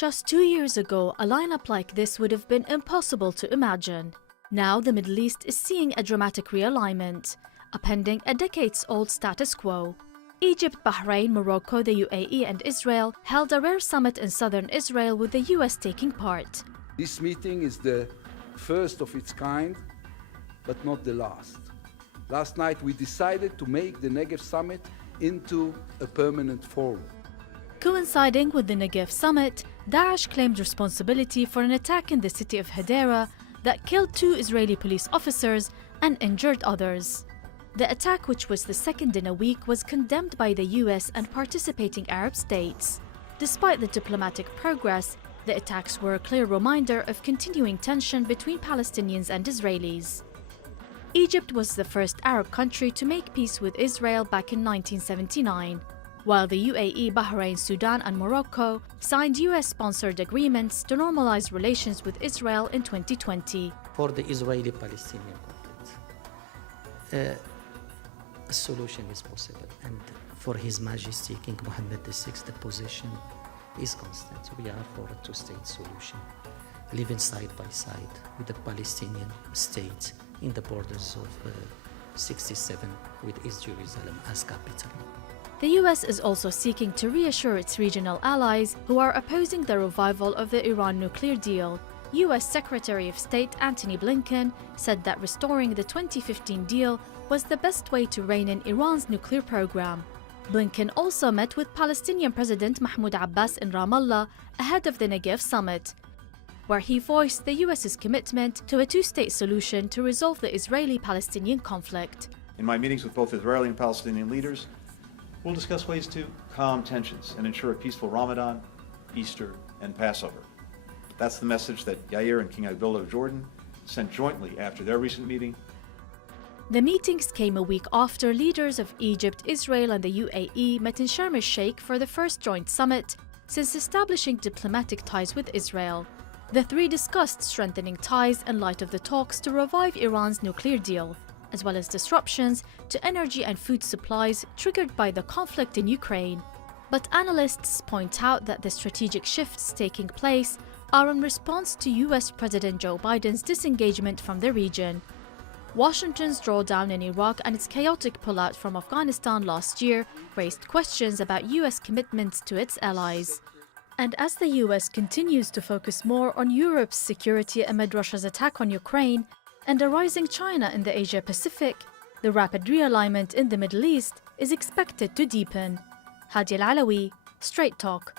Just 2 years ago, a lineup like this would have been impossible to imagine. Now the Middle East is seeing a dramatic realignment, upending a decades-old status quo. Egypt, Bahrain, Morocco, the UAE and Israel held a rare summit in southern Israel with the US taking part. This meeting is the first of its kind, but not the last. Last night we decided to make the Negev summit into a permanent forum. Coinciding with the Negev summit, Daesh claimed responsibility for an attack in the city of Hadya that killed 2 Israeli police officers and injured others. The attack, which was the second in a week, was condemned by the US and participating Arab states. Despite the diplomatic progress, the attacks were a clear reminder of continuing tension between Palestinians and Israelis. Egypt was the first Arab country to make peace with Israel back in 1979, while the UAE, Bahrain, Sudan and Morocco signed US-sponsored agreements to normalize relations with Israel in 2020. For the Israeli-Palestinian conflict, a solution is possible, and for His Majesty King Mohammed VI, the position is constant. We are for a two-state solution, living side by side with the Palestinian state in the borders of 67 with East Jerusalem as capital. The US is also seeking to reassure its regional allies who are opposing the revival of the Iran nuclear deal. US Secretary of State Antony Blinken said that restoring the 2015 deal was the best way to rein in Iran's nuclear program. Blinken also met with Palestinian President Mahmoud Abbas in Ramallah ahead of the Negev summit, where he voiced the US's commitment to a two-state solution to resolve the Israeli-Palestinian conflict. In my meetings with both Israeli and Palestinian leaders, we'll discuss ways to calm tensions and ensure a peaceful Ramadan, Easter, and Passover. That's the message that Yair and King Abdel of Jordan sent jointly after their recent meeting. The meetings came a week after leaders of Egypt, Israel and the UAE met in Sharm el-Sheikh for the first joint summit since establishing diplomatic ties with Israel. The three discussed strengthening ties in light of the talks to revive Iran's nuclear deal, as well as disruptions to energy and food supplies triggered by the conflict in Ukraine. But analysts point out that the strategic shifts taking place are in response to US President Joe Biden's disengagement from the region. Washington's drawdown in Iraq and its chaotic pullout from Afghanistan last year raised questions about US commitments to its allies. And as the US continues to focus more on Europe's security amid Russia's attack on Ukraine and a rising China in the Asia-Pacific, the rapid realignment in the Middle East is expected to deepen. Hadya Al Alawi, Straight Talk.